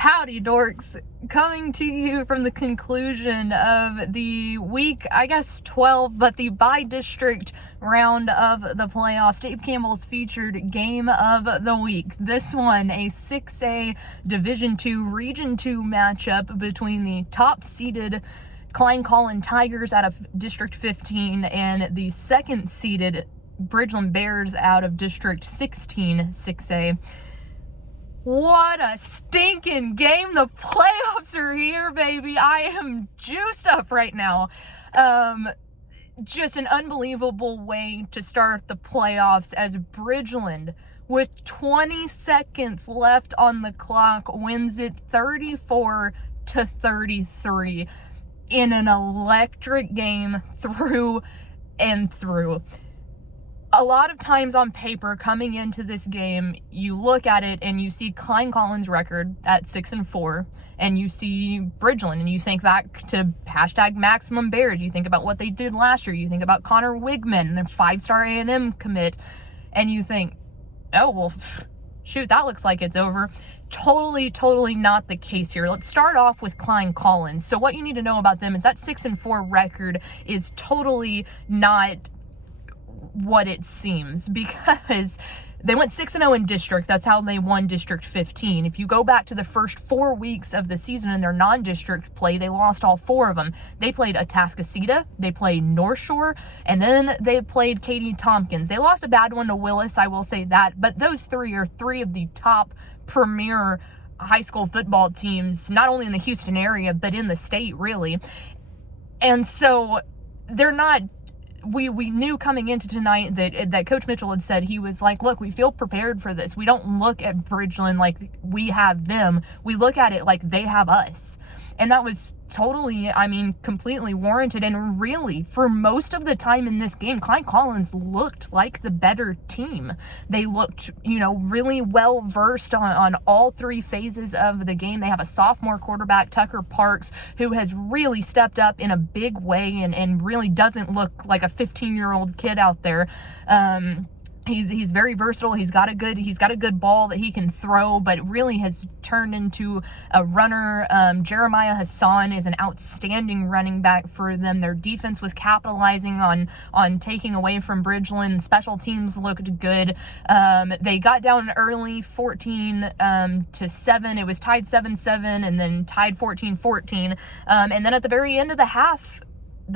Howdy, dorks. Coming to you from the conclusion of the week, 12, but the by-district round of the playoffs. Dave Campbell's featured game of the week. This one, a 6A Division II Region II matchup between the top-seeded Klein Collins Tigers out of District 15 and the second-seeded Bridgeland Bears out of District 16, 6A. What a stinking game. The playoffs are here, baby. I am juiced up right now. Just an unbelievable way to start the playoffs as Bridgeland, with 20 seconds left on the clock, wins it 34-33 in an electric game through and through. A lot of times on paper coming into this game, you look at it and you see Klein Collins' record at 6-4, and you see Bridgeland, and you think back to #Maximum Bears. You think about what they did last year. You think about Connor Wigman, their 5-star A&M commit, and you think, oh, well, shoot, that looks like it's over. Totally not the case here. Let's start off with Klein Collins. So what you need to know about them is that 6-4 record is totally not what it seems, because they went 6-0 in district. That's how they won District 15. If you go back to the first 4 weeks of the season in their non-district play, they lost all 4 of them. They played Atascocita, they played North Shore, and then they played Katy Tompkins. They lost a bad one to Willis, I will say that, but those 3 are 3 of the top premier high school football teams, not only in the Houston area, but in the state, really. And so they're not... We knew coming into tonight that Coach Mitchell had said, he was like, look, we feel prepared for this. We don't look at Bridgeland like we have them. We look at it like they have us. And that was totally, completely warranted. And really, for most of the time in this game, Klein Collins looked like the better team. They looked, really well versed on all 3 phases of the game. They have a sophomore quarterback, Tucker Parks, who has really stepped up in a big way and really doesn't look like a 15-year-old kid out there. He's very versatile. He's got a good ball that he can throw, but really has turned into a runner. Jeremiah Hassan is an outstanding running back for them. Their defense was capitalizing on taking away from Bridgeland. Special teams looked good. They got down early, 14-7. It was tied 7-7, and then tied 14-14. And then at the very end of the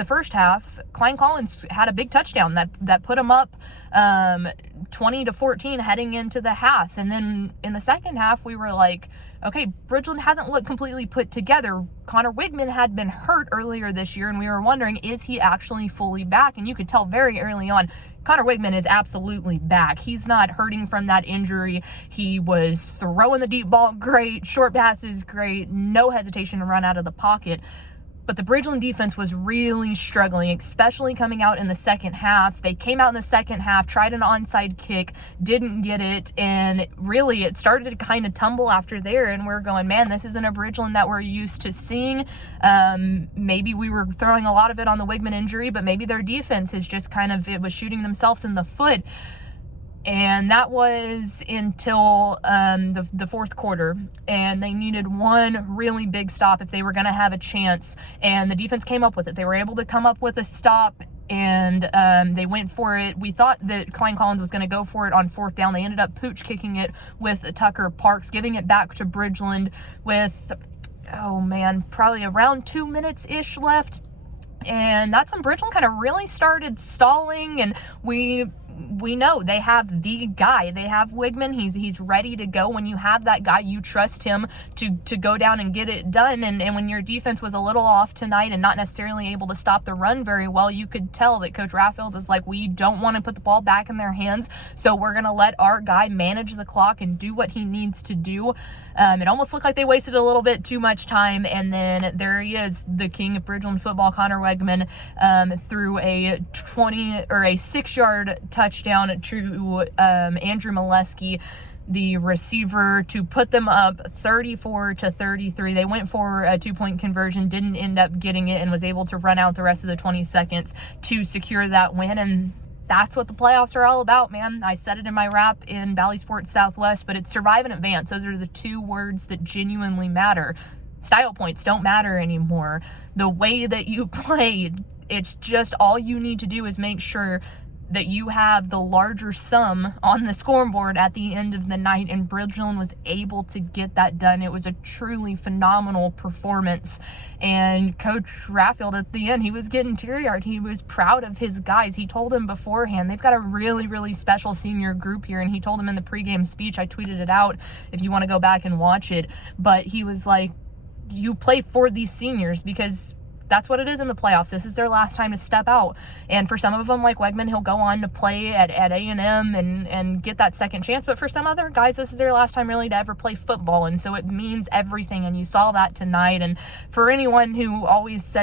first half, Klein Collins had a big touchdown that put them up 20-14 heading into the half. And then in the second half, we were like, okay, Bridgeland hasn't looked completely put together. Connor Wigman had been hurt earlier this year, and we were wondering, is he actually fully back? And you could tell very early on, Connor Wigman is absolutely back. He's not hurting from that injury. He was throwing the deep ball great, short passes great, no hesitation to run out of the pocket. But the Bridgeland defense was really struggling, especially coming out in the second half. They came out in the second half, tried an onside kick, didn't get it, and really it started to kind of tumble after there, and we're going, man, this isn't a Bridgeland that we're used to seeing. Maybe we were throwing a lot of it on the Wigman injury, but maybe their defense is just it was shooting themselves in the foot. And that was until the fourth quarter, and they needed one really big stop if they were going to have a chance, and the defense came up with it. They were able to come up with a stop, and they went for it. We thought that Klein Collins was going to go for it on 4th down. They ended up pooch kicking it with Tucker Parks, giving it back to Bridgeland with, probably around 2 minutes-ish left. And that's when Bridgeland kind of really started stalling, and we know they have the guy. They have Wigman. He's ready to go. When you have that guy, you trust him to go down and get it done. And when your defense was a little off tonight and not necessarily able to stop the run very well, you could tell that Coach Raffield is like, we don't want to put the ball back in their hands, so we're going to let our guy manage the clock and do what he needs to do. It almost looked like they wasted a little bit too much time, and then there he is, the king of Bridgeland football, Connor Wigman, threw a 6-yard touchdown to Andrew Molesky, the receiver, to put them up 34-33. They went for a 2-point conversion, didn't end up getting it, and was able to run out the rest of the 20 seconds to secure that win. And that's what the playoffs are all about, man. I said it in my rap in Valley Sports Southwest, but it's survive and advance. Those are the two words that genuinely matter. Style points don't matter anymore. The way that you played, it's just all you need to do is make sure that you have the larger sum on the scoreboard at the end of the night, and Bridgeland was able to get that done. It was a truly phenomenal performance, and Coach Raffield at the end, he was getting teary-eyed. He was proud of his guys. He told them beforehand, they've got a really, really special senior group here, and he told them in the pregame speech, I tweeted it out if you want to go back and watch it, but he was like, you play for these seniors because that's what it is in the playoffs. This is their last time to step out. And for some of them, like Wegman, he'll go on to play at A&M and get that second chance. But for some other guys, this is their last time really to ever play football. And so it means everything. And you saw that tonight. And for anyone who always says